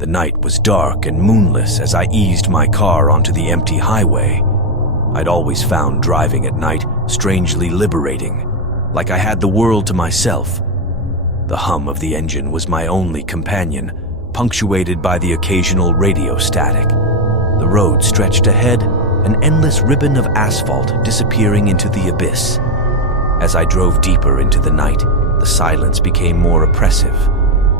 The night was dark and moonless as I eased my car onto the empty highway. I'd always found driving at night strangely liberating, like I had the world to myself. The hum of the engine was my only companion, punctuated by the occasional radio static. The road stretched ahead, an endless ribbon of asphalt disappearing into the abyss. As I drove deeper into the night, the silence became more oppressive.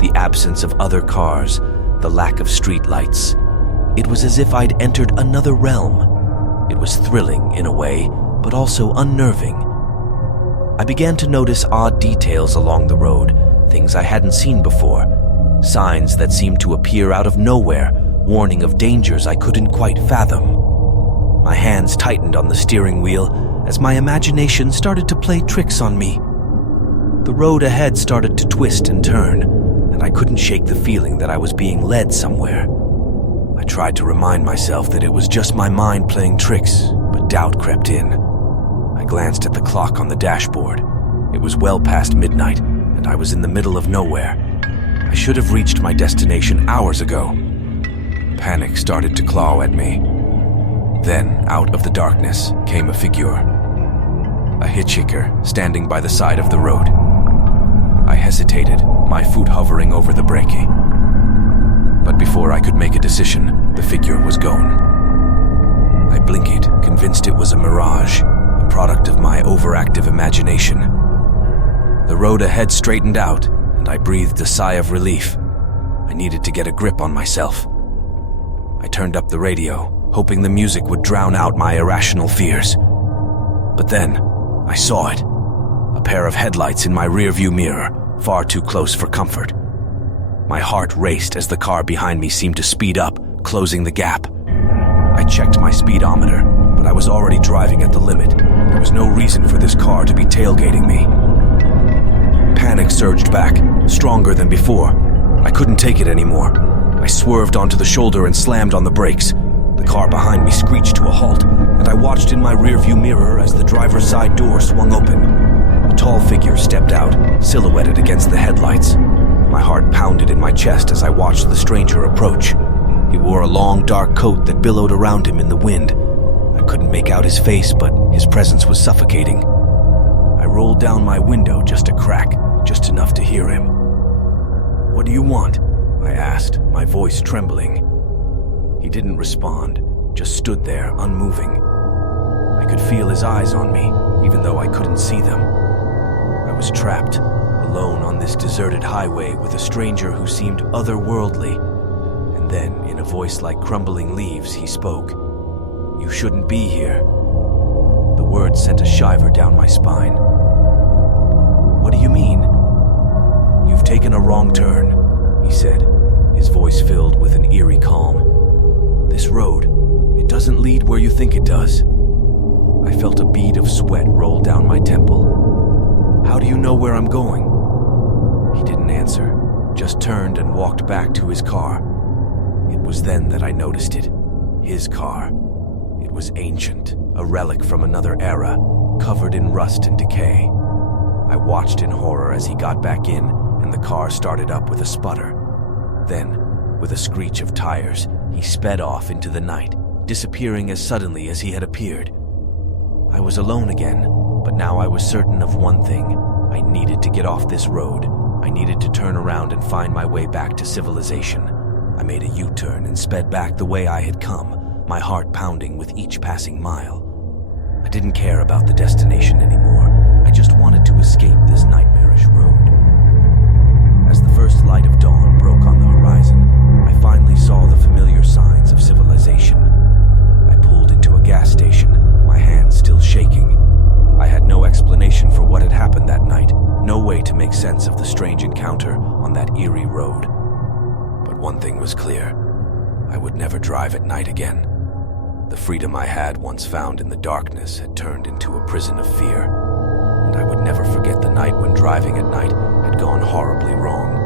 The absence of other cars, the lack of streetlights. It was as if I'd entered another realm. It was thrilling in a way, but also unnerving. I began to notice odd details along the road, things I hadn't seen before. Signs that seemed to appear out of nowhere, warning of dangers I couldn't quite fathom. My hands tightened on the steering wheel as my imagination started to play tricks on me. The road ahead started to twist and turn, and I couldn't shake the feeling that I was being led somewhere. I tried to remind myself that it was just my mind playing tricks, but doubt crept in. I glanced at the clock on the dashboard. It was well past midnight, and I was in the middle of nowhere. I should have reached my destination hours ago. Panic started to claw at me. Then, out of the darkness, came a figure. A hitchhiker standing by the side of the road. I hesitated, my foot hovering over the brake. But before I could make a decision, the figure was gone. I blinked, convinced it was a mirage, a product of my overactive imagination. The road ahead straightened out, and I breathed a sigh of relief. I needed to get a grip on myself. I turned up the radio, hoping the music would drown out my irrational fears. But then, I saw it. A pair of headlights in my rearview mirror, far too close for comfort. My heart raced as the car behind me seemed to speed up, closing the gap. I checked my speedometer, but I was already driving at the limit. There was no reason for this car to be tailgating me. Panic surged back, stronger than before. I couldn't take it anymore. I swerved onto the shoulder and slammed on the brakes. The car behind me screeched to a halt, and I watched in my rearview mirror as the driver's side door swung open. A tall figure stepped out, silhouetted against the headlights. My heart pounded in my chest as I watched the stranger approach. He wore a long, dark coat that billowed around him in the wind. I couldn't make out his face, but his presence was suffocating. I rolled down my window just a crack, just enough to hear him. "What do you want?" I asked, my voice trembling. He didn't respond, just stood there, unmoving. I could feel his eyes on me, even though I couldn't see them. I was trapped, alone on this deserted highway with a stranger who seemed otherworldly. And then, in a voice like crumbling leaves, he spoke. "You shouldn't be here." The words sent a shiver down my spine. "What do you mean?" "You've taken a wrong turn," he said, his voice filled with an eerie calm. "This road, it doesn't lead where you think it does." I felt a bead of sweat roll down my temple. "How do you know where I'm going?" He didn't answer, just turned and walked back to his car. It was then that I noticed it. His car. It was ancient, a relic from another era, covered in rust and decay. I watched in horror as he got back in, and the car started up with a sputter. Then, with a screech of tires, he sped off into the night, disappearing as suddenly as he had appeared. I was alone again, but now I was certain of one thing. I needed to get off this road. I needed to turn around and find my way back to civilization. I made a U-turn and sped back the way I had come, my heart pounding with each passing mile. I didn't care about the destination anymore. I just wanted to escape this nightmarish road. As the first light of dawn broke on the horizon, I finally saw the familiar signs of civilization. I pulled into a gas station, my hands still shaking. I had no explanation for what had happened that night, no way to make sense of the strange encounter on that eerie road. But one thing was clear. I would never drive at night again. The freedom I had once found in the darkness had turned into a prison of fear, and I would never forget the night when driving at night had gone horribly wrong.